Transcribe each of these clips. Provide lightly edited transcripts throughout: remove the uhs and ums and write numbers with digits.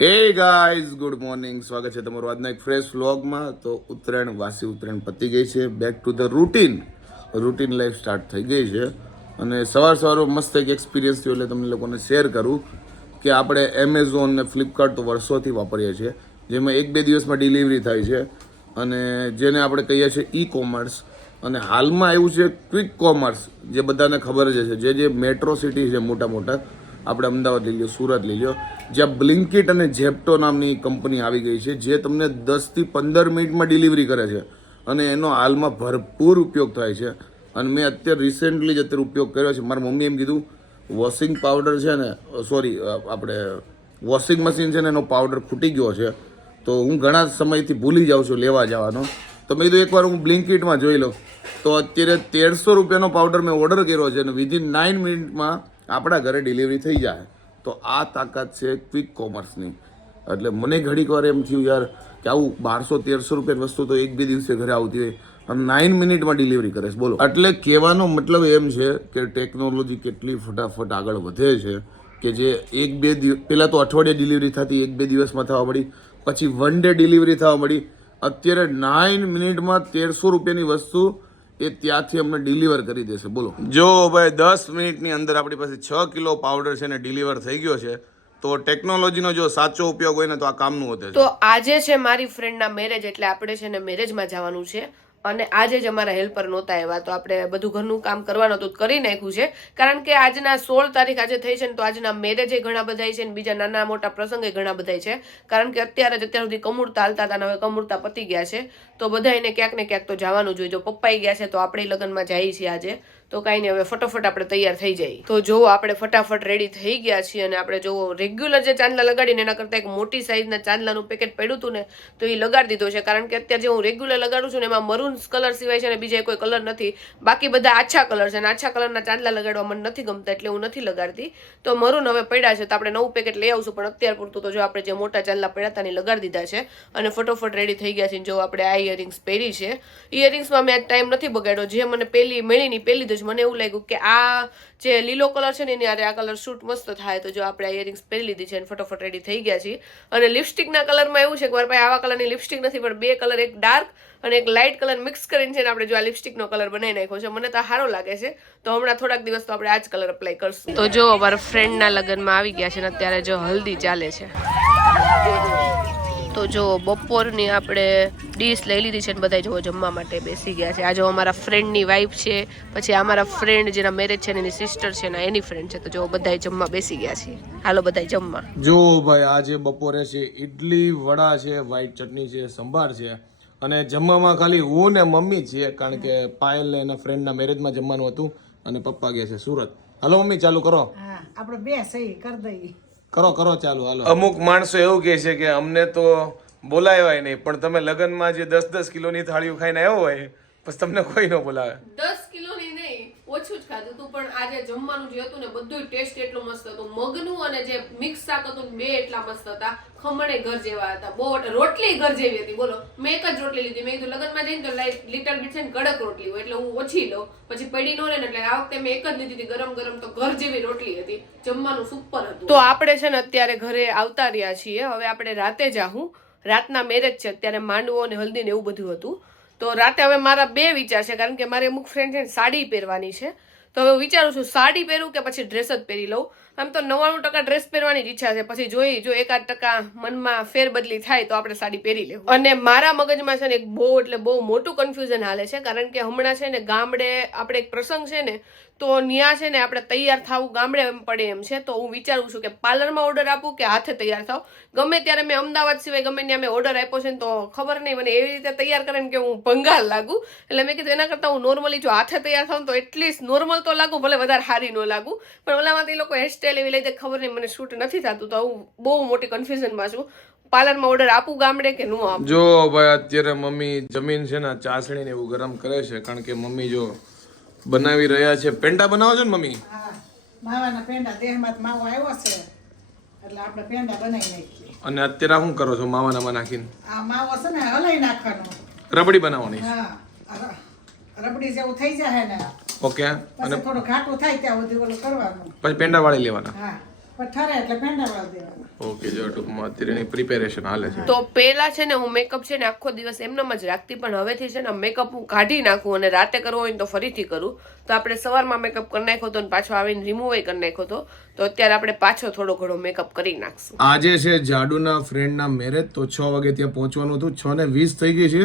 Hey guys, good morning. સ્વાગત છે તમારું આજના એક ફ્રેશ વ્લોગમાં. તો ઉત્તરાયણ, વાસી ઉત્તરાયણ પતી ગઈ છે. Back to the routine life start થઈ ગઈ છે. અને સવારમાં મસ્ત એક એક્સપિરિયન્સ થયો એટલે તમને લોકોને શેર કરું કે આપણે એમેઝોન ને ફ્લિપકાર્ટ તો વર્ષોથી વાપરીએ છીએ, જેમાં 1-2 દિવસમાં ડિલિવરી થાય છે અને જેને આપણે કહીએ છીએ ઈ કોમર્સ. અને હાલમાં આવ્યું છે ક્વિક કોમર્સ, જે બધાને ખબર જ છે. જે મેટ્રો સિટી છે મોટા મોટા, આપણે અમદાવાદ લઈ લો, સુરત લઈ લો, જ્યાં બ્લિંકિટ અને ઝેપ્ટો નામની કંપની આવી ગઈ છે, જે તમને 10થી 15 મિનિટમાં ડિલિવરી કરે છે અને એનો હાલમાં ભરપૂર ઉપયોગ થાય છે. અને મેં અત્યારે રિસેન્ટલી જ ઉપયોગ કર્યો છે. મારી મમ્મી એમ કીધું, વોશિંગ પાવડર છે ને, આપણે વોશિંગ મશીન છે ને, એનો પાવડર ખૂટી ગયો છે, તો હું ઘણા સમયથી ભૂલી જાઉં છું લેવા જવાનો. તો મેં કીધું એકવાર હું બ્લિંકિટમાં જોઈ લઉં. તો અત્યારે 1300 રૂપિયાનો પાવડર મેં ઓર્ડર કર્યો છે અને વિધિન 9 મિનિટમાં આપણા ઘરે ડિલિવરી થઈ જાય. તો આ તાકાત છે ક્વિક કોમર્સની. એટલે મને ઘડીક વાર એમ થયું યાર કે આવું 1200-1300 રૂપિયાની વસ્તુ તો 1-2 દિવસે ઘરે આવતી હોય અને 9 મિનિટમાં ડિલિવરી કરે છે, બોલો. એટલે કહેવાનો મતલબ એમ છે કે ટેકનોલોજી કેટલી ફટાફટ આગળ વધે છે કે જે 1-2 દિવસ પહેલાં તો અઠવાડિયે ડિલિવરી થતી, 1-2 દિવસમાં થવા મળી, પછી 1 ડે ડિલિવરી થવા મળી. અત્યારે 9 મિનિટમાં 1300 રૂપિયાની વસ્તુ એ ત્યાંથી અમને ડિલિવર કરી દેશે, બોલો. જો ભાઈ 10 મિનિટની અંદર આપણી પાસે 6 કિલો પાવડર છે ને ડિલિવર થઈ ગયો છે. તો ટેકનોલોજીનો જો સાચો ઉપયોગ હોય ને તો આ કામનું હોતે. તો આજે છે મારી ફ્રેન્ડના મેરેજ, એટલે આપણે છે ને મેરેજમાં જવાનું છે. અને આજે જ અમારા હેલ્પર નહોતા આવ્યા, તો આપણે બધું ઘરનું કામ કરવાનું હતું, કરી નાખ્યું છે. કારણ કે આજના 16 તારીખ આજે થઈ છે ને, તો આજના મેરેજ ઘણા બધા છે ને બીજા નાના મોટા પ્રસંગે ઘણા બધા છે. કારણ કે અત્યાર સુધી કમૂરતા હાલતા હતા ને હવે કમૂરતા પતી ગયા છે, તો બધાને ક્યાંક ને ક્યાંક તો જવાનું જોઈએ. જો પપ્પાઈ ગયા છે તો આપણે લગ્નમાં જઈએ છીએ આજે. તો કાંઈ નહીં, હવે ફટાફટ આપણે તૈયાર થઈ જઈએ. તો જો આપણે ફટાફટ રેડી થઈ ગયા છીએ અને આપણે જો રેગ્યુલર જે ચાંદલા લગાડીને એના કરતાં એક મોટી સાઇઝના ચાંદલાનું પેકેટ પડ્યું હતું ને, તો એ લગાડી દીધો છે. કારણ કે અત્યારે જે હું રેગ્યુલર લગાડું છું ને એમાં મરૂન કલર સિવાય છે ને બીજા કોઈ કલર નથી. બાકી બધા આછા કલર છે અને આછા કલરના ચાંદલા લગાડવા મને નથી ગમતા, એટલે હું નથી લગાડતી. તો મરૂન હવે પડ્યા છે, તો આપણે નવું પેકેટ લઈ આવશું. પણ અત્યાર પૂરતું તો જો આપણે જે મોટા ચાંદલા પડ્યા હતા ને લગાડી દીધા છે અને ફટોફટ રેડી થઈ ગયા છે. જો આપણે આ ઇયરિંગ્સ પહેરી છે. ઇયરિંગ્સમાં મેં ટાઈમ નથી બગાડ્યો, જે મને પહેલી મળી ની પહેલી જ મને એવું લાગ્યું કે આ જે લીલો કલર છે ને એની આ કલર શૂટ મસ્ત થાય. તો જો આપણે આ ઇયરિંગ્સ પહેરી લીધી છે અને ફટોફટ રેડી થઈ ગયા છીએ. અને લિપસ્ટિકના કલરમાં એવું છે કે મારા પાસે આવા કલરની લિપસ્ટિક નથી, પણ 2 કલર, એક ડાર્ક અને એક લાઇટ કલર મિક્સ કરીને છે ને આપણે જો આ લિપસ્ટિકનો કલર બનાવી નાખ્યો છે. મને તો સારો લાગે છે, તો હમણાં થોડાક દિવસ તો આપણે આ જ કલર અપ્લાય કરશું. તો જો અમારા ફ્રેન્ડના લગ્નમાં આવી ગયા છે ને અત્યારે જો હલ્દી ચાલે છે. તો જો બપોરની આપણે ડીશ લઈ લીધી છે ને બધા જો જમવા માટે બેસી ગયા છે. આ જો અમારા ફ્રેન્ડની વાઈફ છે, પછી અમારા ફ્રેન્ડ જેના મેરેજ છે ને એની સિસ્ટર છે ને એની ફ્રેન્ડ છે. તો જો બધા જમવા બેસી ગયા છે. હાલો બધા જમવા. જો ભાઈ આજે બપોરે છે ઇડલી, વડા છે, વ્હાઈટ ચટણી છે, સંભાર છે અને જમવામાં ખાલી હું ને મમ્મી છીએ, કારણ કે પાયલ ને એના ફ્રેન્ડના મેરેજમાં જમવાનું હતું અને પપ્પા ગયા છે સુરત. હાલો મમ્મી ચાલુ કરો. હા, આપણે બે સહી કરી દઈએ. કરો ચાલુ, હાલો. અમુક માણસો એવું કહે છે કે અમને તો બોલાવ્યા નહીં, પણ તમે લગ્નમાં જે 10-10 કિલોની થાળીઓ ખાઈને આવ્યો હોય પછી તમને કોઈ ન બોલાવે. 10 કિલોની નહીં, ઓછું જ ખાધું તું, પણ આજે જમવાનું જે હતું ને બધું ટેસ્ટ એટલું મસ્ત હતું. મગનું અને જે મિક્સ શાક હતું બે એટલા મસ્ત હતા. ખમણે ઘર જેવા હતા, બહુ. રોટલી ઘર જેવી હતી, બોલો. મેં એક જ રોટલી લીધી. મેં કીધું લગ્નમાં જઈને તો લિટલ બીટ છે ને કડક રોટલી હોય એટલે હું ઓછી લઉં, પછી પડી ન રહે ને, એટલે આ વખતે મેં એક જ લીધી હતી ગરમ ગરમ. તો ઘર જેવી રોટલી હતી, જમવાનું સુપર હતું. તો આપણે છે ને અત્યારે ઘરે આવતા રહ્યા છીએ. હવે આપણે રાતે જાહું. રાતના મેરેજ છે, અત્યારે માંડવો અને હલ્દી ને એવું બધું હતું. તો રાતે હવે મારા 2 વિચાર છે, કારણ કે મારે અમુક ફ્રેન્ડ છે ને સાડી પહેરવાની છે. તો હવે વિચારું છું સાડી પહેરું કે પછી ડ્રેસ જ પહેરી લઉં. આમ તો 99% ડ્રેસ પહેરવાની જ ઈચ્છા છે, પછી જોઈ જો 1-8% મનમાં ફેરબદલી થાય તો આપણે સાડી પહેરી લેવું. અને મારા મગજમાં છે ને એક બહુ એટલે બહુ મોટું કન્ફ્યુઝન હાલે છે, કારણ કે હમણાં છે ને ગામડે આપણે એક પ્રસંગ છે ને, તો ત્યાં છે ને આપણે તૈયાર થવું ગામડે એમ પડે એમ છે. તો હું વિચારું છું કે પાર્લરમાં ઓર્ડર આપું કે હાથે તૈયાર થાવ. ગમે ત્યારે મેં અમદાવાદ સિવાય ગમે ત્યાં મેં ઓર્ડર આપ્યો છે ને, તો ખબર નહીં મને એવી રીતે તૈયાર કરે ને કે હું ભંગાર લાગુ. એટલે મેં કીધું એના કરતાં હું નોર્મલી જો હાથે તૈયાર થાઉં તો એટલીસ્ટ નોર્મલ તો લાગુ, ભલે વધારે સારી ન લાગુ. પણ ઓલામાંથી એ લોકો હેરસ્ટાઈલ એવી લઈ જાય, ખબર નહીં મને શૂટ નથી થતું. તો હું બહુ મોટી કન્ફ્યુઝનમાં છું. પાર્લરમાં ઓર્ડર આપું ગામડે કે ન આપું. જો ભાઈ અત્યારે મમ્મી જમીન છે ને ચાસણી ને એવું ગરમ કરે છે, કારણ કે મમ્મી જો બનાવી રહ્યા છે. પેંડા બનાવો છો ને મમ્મી? હા, માવાના પેંડા. દેહમાં માવો આવ્યો છે એટલે આપણે પેંડા બનાવી નાખીએ. અને અત્યારે શું કરો છો માવાનામાં નાખીને? આ માવો છે ને હલાઈ નાખવાનો. રબડી બનાવવાની? હા, રબડી જેવું થઈ જાય ને. ઓકે. અને થોડું ઘાટું થાય ત્યાં સુધી ઓલું કરવાનું. પછી પેંડા વાળી લેવાના? હા, પણ ઠરે એટલે પેંડા વાળ દેવાના. ઓકે, જો ટૂંકમાં અત્યારે એની પ્રિપેરેશન હાલે છે. તો પેલા છે ને હું મેકઅપ છે ને આખો દિવસ એમનેમ જ રાખતી, પણ હવેથી છે ને મેકઅપ હું કાઢી નાખું અને રાતે કરવો હોય ને તો ફરીથી કરું. તો આપણે સવારમાં મેકઅપ કરી નાખ્યો હતો અને પાછો આવીને રિમૂવ કરી નાખ્યો હતો, તો અત્યારે આપણે પાછો થોડો ઘણો મેકઅપ કરી નાખશું. આજે છે જાડુના ફ્રેન્ડના મેરેજ, તો 6 વાગે ત્યાં પહોંચવાનું હતું. 6:20 થઈ ગઈ છે.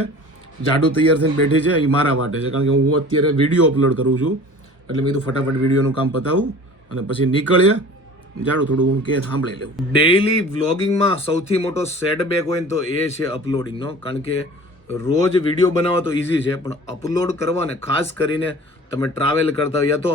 જાડુ તૈયાર થઈને બેઠી છે. એ મારા માટે છે, કારણ કે હું અત્યારે વિડીયો અપલોડ કરું છું, એટલે મેં કીધું ફટાફટ વિડીયોનું કામ પતાવું અને પછી નીકળીએ. જાડું થોડું હું કે સાંભળી લેવું. ડેઈલી વ્લોગિંગમાં સૌથી મોટો સેટબેક હોય ને તો એ છે અપલોડિંગનો, કારણ કે રોજ વિડીયો બનાવવા તો ઇઝી છે, પણ અપલોડ કરવા ને ખાસ કરીને તમે ટ્રાવેલ કરતા હોય યા તો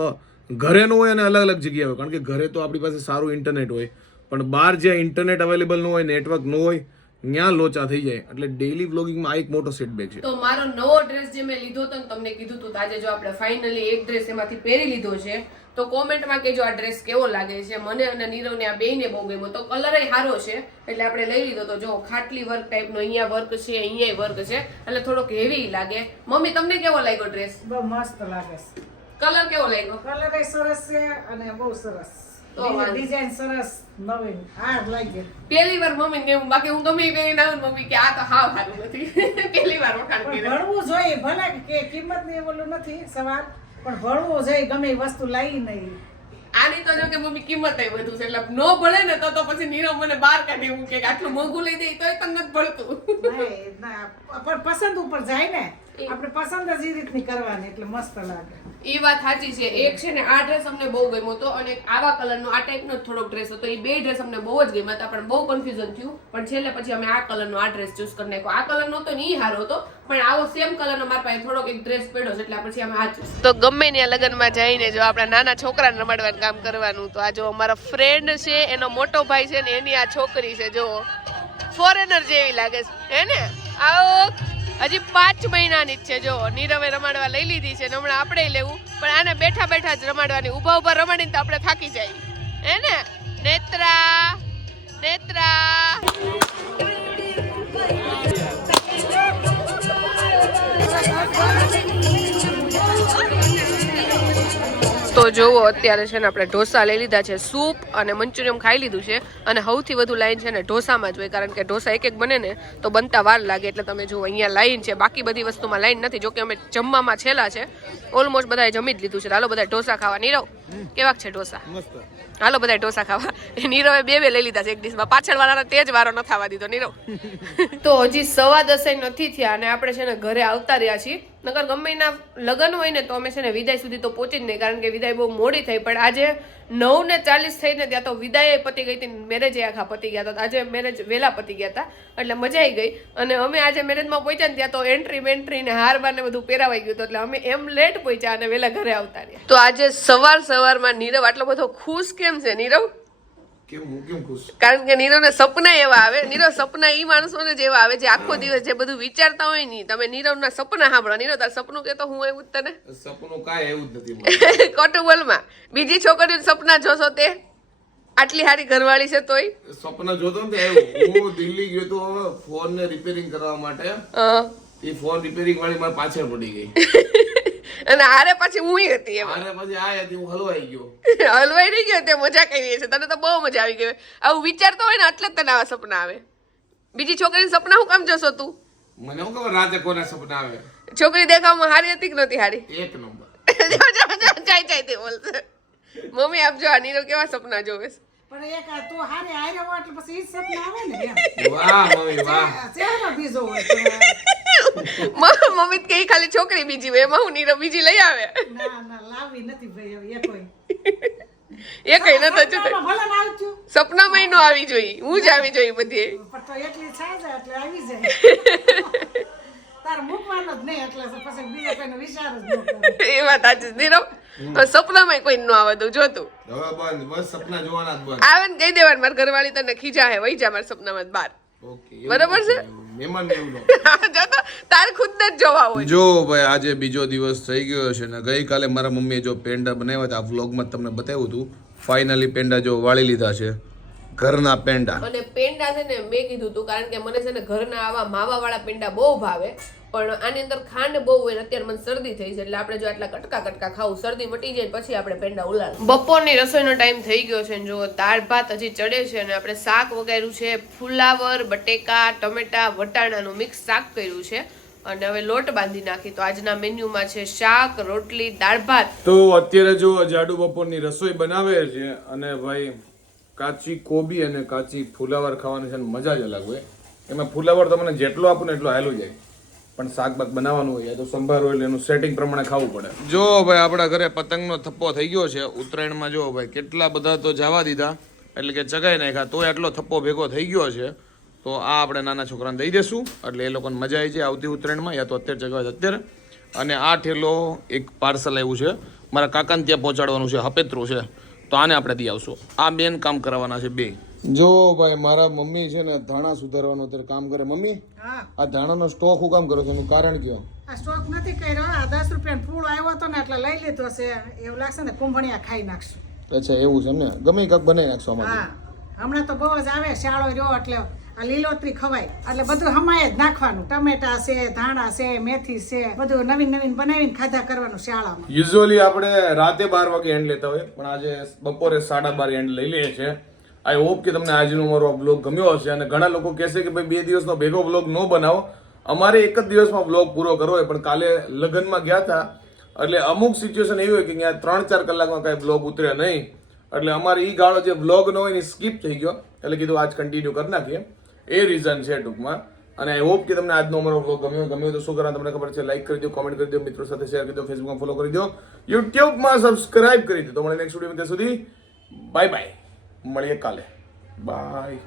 ઘરે ન હોય અને અલગ અલગ જગ્યાએ હોય, કારણ કે ઘરે તો આપણી પાસે સારું ઇન્ટરનેટ હોય, પણ બહાર જ્યાં ઇન્ટરનેટ અવેલેબલ ન હોય, નેટવર્ક ન હોય, ત્યાં લોચા થઈ જાય. એટલે ડેઈલી વ્લોગિંગમાં આ એક મોટો સેટબેક છે. તો મારો નવો ડ્રેસ જે મેં લીધો હતો ને તમને કીધું હતું, આજે જો આપણે ફાઇનલી એક ડ્રેસ એમાંથી પહેરી લીધો છે, તો કોમેન્ટમાં કહેજો આ ડ્રેસ કેવો લાગે છે. મને અને નીરવને આ બેયને બહુ ગમ્યો. તો કલર સારો છે એટલે આપણે લઈ લીધો. તો જો ખાટલી વર્ક ટાઈપનો અહીંયા વર્ક છે, અહીંયા વર્ક છે, એટલે થોડોક હેવી લાગે. મમ્મી તમને કેવો લાગ્યો ડ્રેસ? બહુ મસ્ત લાગે છે. કલર કેવો લાગ્યો? કલર સરસ છે અને બહુ સરસ. ડિઝાઇન સરસ, નવીન હાર લાગે. પહેલી વાર મમ્મી ને કેવું, બાકી હું ગમે એ પહેરીને આવું મમ્મી કે આ તો હાવ સારું નથી. પહેલી વાર વખાણ કર્યા. ભણવું જોઈએ, ભલે કે કિંમત ની ઓલું નથી સવાલ, પણ ભણવું જોઈએ. ગમે એ વસ્તુ લાવી નહીં. આની તો જો કે મમ્મી કિંમત એ બધું છે, એટલે નો ભળે ને તો પછી નીરવ મને બહાર કાઢી હું કે આટલું મોંઘું લઈ દે તોય તને નથી ભળતું. પણ પસંદ ઉપર જાય ને, આપણે પસંદ જ એ રીતની કરવાની, એટલે મસ્ત લાગે. એ વાત સાચી છે. એક છે ને આ ડ્રેસ અમને બહુ ગમ્યો હતો અને એક આવા કલરનો આ ટાઈપનો જ થોડોક ડ્રેસ હતો. એ બે ડ્રેસ અમને બહુ જ ગમ્યા હતા, પણ બહુ કન્ફ્યુઝન થયું. પણ છેલ્લે પછી અમે આ કલરનો આ ડ્રેસ ચૂઝ કરી નાખ્યો. આ કલરનો તો નહીં સારો હતો, પણ આવો સેમ કલરનો મારા પાસે થોડોક એક ડ્રેસ પડ્યો છે, એટલે પછી અમે આ ચૂઝ. તો ગમે ત્યાં લગ્નમાં જઈને જો આપણા નાના છોકરાને રમાડવાનું કામ કરવાનું, તો આ જો અમારા ફ્રેન્ડ છે, એનો મોટો ભાઈ છે ને એની આ છોકરી છે, જો ફોરેનર જેવી લાગે છે હે ને. આવો હજી 5 મહિનાની જ છે. જો નીરવે રમાડવા લઈ લીધી છે ને હમણાં આપણે લેવું, પણ આને બેઠા બેઠા જ રમાડવાની. ઊભા ઊભા રમાડીને તો આપણે થાકી જાય હે ને. નેત્રા નેત્રા તો જોવો અત્યારે છે ને આપણે ઢોસા લઈ લીધા છે, સૂપ અને મંચુરિયમ ખાઈ લીધું છે, અને સૌથી વધુ લાઈન છે ને ઢોસામાં જ હોય, કારણ કે ઢોસા એક એક બને ને તો બનતા વાર લાગે. એટલે તમે જુઓ અહીંયા લાઈન છે, બાકી બધી વસ્તુમાં લાઈન નથી. જોકે અમે જમવામાં છેલ્લા છે, ઓલમોસ્ટ બધાએ જમી જ લીધું છે. હાલો બધા ઢોસા ખાવા. નીરવ કેવાક છે ઢોસા? હાલો બધા ઢોસા ખાવા. નીરવે બે લઈ લીધા છે એક ડીશમાં. પાછળ વાળાનો તે જ વારો ન થવા દીધો નીરવ. તો હજી 10:15 નથી થયા અને આપણે છે ને ઘરે આવતા રહ્યા છીએ. નકર ગમે એના લગ્ન હોય ને તો અમે છે ને વિદાય સુધી તો પહોંચી જ નહીં, કારણ કે વિદાય બહુ મોડી થઈ. પણ આજે 9:40 થઈને ત્યાં તો વિદાય પતી ગઈ હતી, મેરેજ આખા પતી ગયા હતા. આજે મેરેજ વહેલા પતી ગયા હતા, એટલે મજા આવી ગઈ. અને અમે આજે મેરેજમાં પહોંચ્યા ને ત્યાં તો એન્ટ્રી બેન્ટ્રી ને હાર બાર ને બધું પહેરાવાઈ ગયું હતું, એટલે અમે એમ લેટ પહોંચ્યા અને વહેલા ઘરે આવતા રહ્યા. તો આજે સવારમાં નીરવ આટલો બધો ખુશ કેમ છે નીરવ? કેમ ખુશ? કારણ કે નીરવને સપના એવા આવે. નીરવ સપના ઈ માણસોને જ એવા આવે જે આખો દિવસ જે બધું વિચારતા હોય ની. તમે નીરવના સપના સાંભળો. નીરવ તાર સપનું કે તો હું એવું જ તને સપનું કાંઈ એવું જ નથી. ખોટું બોલમાં. બીજી છોકરીઓને સપના જોશો તે આટલી સારી ઘરવાળી છે તોય સપના જોતો ને એવું. હું દિલ્હી ગયો તો ફોન ને રિપેરિંગ કરવા માટે. એ ફોન રિપેરિંગ વાળી મારી પાછળ પડી ગઈ અને આરે પછી હું હતી એમ. આરે પછી આ હતી, હું હલવાઈ ગયો. હલવાઈ નહીં ગયો તે મજા કરી છે. તને તો બહુ મજા આવી ગઈ. આવું વિચારતો હોય ને એટલે જ તને આવા સપના આવે. બીજી છોકરીના સપના હું કામ જોશો તું? મને શું ખબર રાતે કોના સપના આવે. છોકરી દેખાવમાં હારી હતી કે નહોતી હારી? એક નંબર. ચાઈ તે બોલશે. મમ્મી આપજો આ નીરવ કેવા સપના જોવે છે. પણ એક તું હારે આયરો હોય એટલે પછી ઈ જ સપના આવે ને એમ. વાહ મમ્મી વાહ. ચહેરો બીજો હોય તો મમ્મી કે ખાલી છોકરી બીજી હોય, એમાં હું નીરવ બીજી લઈ આવે. ના લાવી નથી ભાઈ હવે એ કોઈ. એ કઈ નતો જો ભલે ના આવજો. સપનામાં નો આવી જોઈ, હું જ આવી જોઈ બધી. પણ તો એટલી થાય જાય એટલે આવી જાય. તાર મૂકવાનો જ નહીં, એટલે પછી બીજા કોઈનો વિચાર જ ન કરે. એ વાત સાચી નીરવ. સપનામાં કોઈ ન આવે તો જોતું. હવે બંધ, બસ સપના જોવાના જ બંધ. આવે ને કહી દેવાનું મારી ઘરવાળી તને ખીજા હે, વહી જા મારા સપનામાં બહાર. ઓકે બરાબર છે? મહેમાન એવું જો તો તાર ખુદ જ જોવા હોય. જો ભાઈ આજે બીજો દિવસ થઈ ગયો છે ને ગઈકાલે મારા મમ્મીએ જો પેંડા બનાવ્યા હતા, આ વ્લોગમાં તમને બતાવ્યું હતું. ફાઇનલી પેંડા જો વાળી લીધા છે. ઘરના પેંડા. અને પેંડા છે ને મેં કીધું હતું કારણ કે મને છે ને ઘરના આવા માવાવાળા પેંડા બહુ ભાવે, પણ આની અંદર ખાંડ બહુ હોય ને અત્યારે મને શરદી થઈ છે, એટલે આપણે જો આટલા કટકા ખાવું શરદી મટી જાય પછી આપણે પેંડા ઉલાડ. બપોરની રસોઈનો ટાઈમ થઈ ગયો છે ને જો દાળ ભાત હજી ચડે છે અને આપણે શાક વગાડ્યું છે ફુલાવર, બટેકા, ટમેટા, વટાણાનું મિક્સ શાક કર્યું છે અને હવે લોટ બાંધી નાખી. તો આજના મેન્યુમાં છે શાક, રોટલી, દાળ ભાત. તો અત્યારે જો જાડુ બપોરની રસોઈ બનાવે છે અને ભાઈ કાચી કોબી અને કાચી ફુલાવર ખાવાની છે ને મજા જ અલગ હોય. એમાં ફુલાવર તમને જેટલો આપો ને એટલો હાલું જાય, પણ શાકબાક બનાવવાનું હોય તો સંભાર હોય એટલે એનું સેટિંગ પ્રમાણે ખાવું પડે. જો ભાઈ આપણા ઘરે પતંગનો થપ્પો થઈ ગયો છે ઉત્તરાયણમાં. જો ભાઈ કેટલા બધા તો જવા દીધા એટલે કે ચગાઈ નાખ્યા, તોય આટલો થપ્પો ભેગો થઈ ગયો છે. તો આ આપણે નાના છોકરાને દઈ દેશું એટલે એ લોકોને મજા આવી જાય આવતી ઉત્તરાયણમાં, યા તો અત્યારે ચગાવે અત્યારે. અને આ ઠેલો એક પાર્સલ આવ્યું છે મારા કાકાને ત્યાં પહોંચાડવાનું છે, હપેત્રું છે, તો આને આપણે દઈ આવશું. આ બેન કામ કરાવવાના છે બે. જો ભાઈ મારા મમ્મી છે ને ધાણા સુધારવાનું અત્યારે કામ કરે. મમ્મી હા આ ધાણાનો સ્ટોક હું કામ કરો છો, એનું કારણ કયો? આ સ્ટોક નથી કર્યો, આ 10 રૂપિયાનો ફૂલ આવ્યો હતો ને એટલે લઈ લીધો છે. એવું લાગશે ને કુંભણિયા ખાઈ નાખશું. અચ્છા એવું છે ને, ગમે કાંક બનાવી નાખશો આમાંથી. હા હમણાં તો બહુ જ આવે શાળો રહ્યો એટલે આ લીલોતરી ખવાય એટલે બધું હમાય જ નાખવાનું. ટમેટા છે, ધાણા છે, મેથી છે, બધું નવીન નવીન બનાવીને ખાધા કરવાનું શાળામાં. યુઝ્યુઅલી આપણે રાતે 12 વાગે એન્ડ લેતા હોય, પણ આજે બપોરે 12:30 એન્ડ લઈ લઈએ છીએ. આઈ હોપ કે તમને આજનો મારો બ્લોગ ગમ્યો હશે. અને ઘણા લોકો કહેશે કે ભાઈ 2 દિવસનો ભેગો બ્લોગ ન બનાવો, અમારે એક જ દિવસમાં બ્લોગ પૂરો કરવો હોય. પણ કાલે લગ્નમાં ગયા હતા એટલે અમુક સિચ્યુએશન એવી હોય કે ત્યાં 3-4 કલાકમાં કાંઈ બ્લોગ ઉતરે નહીં, એટલે અમારે એ ગાળો જે બ્લોગ નો હોય એ સ્કીપ થઈ ગયો, એટલે કીધું આજ કન્ટિન્યુ કરી નાખીએ. એ રીઝન છે ટૂંકમાં. અને આઈ હોપ કે તમને આજનો અમારો બ્લોગ ગમ્યો તો શું કરવાનું તમને ખબર છે, લાઈક કરી દો, કોમેન્ટ કરી દો, મિત્રો સાથે શેર કરી દો, ફેસબુકમાં ફોલો કરી દો, યુટ્યુબમાં સબસ્ક્રાઇબ કરી દો. તો મળીએ નેક્સ્ટ વિડીયો ત્યાં સુધી બાય બાય, મળીએ કાલે, બાય.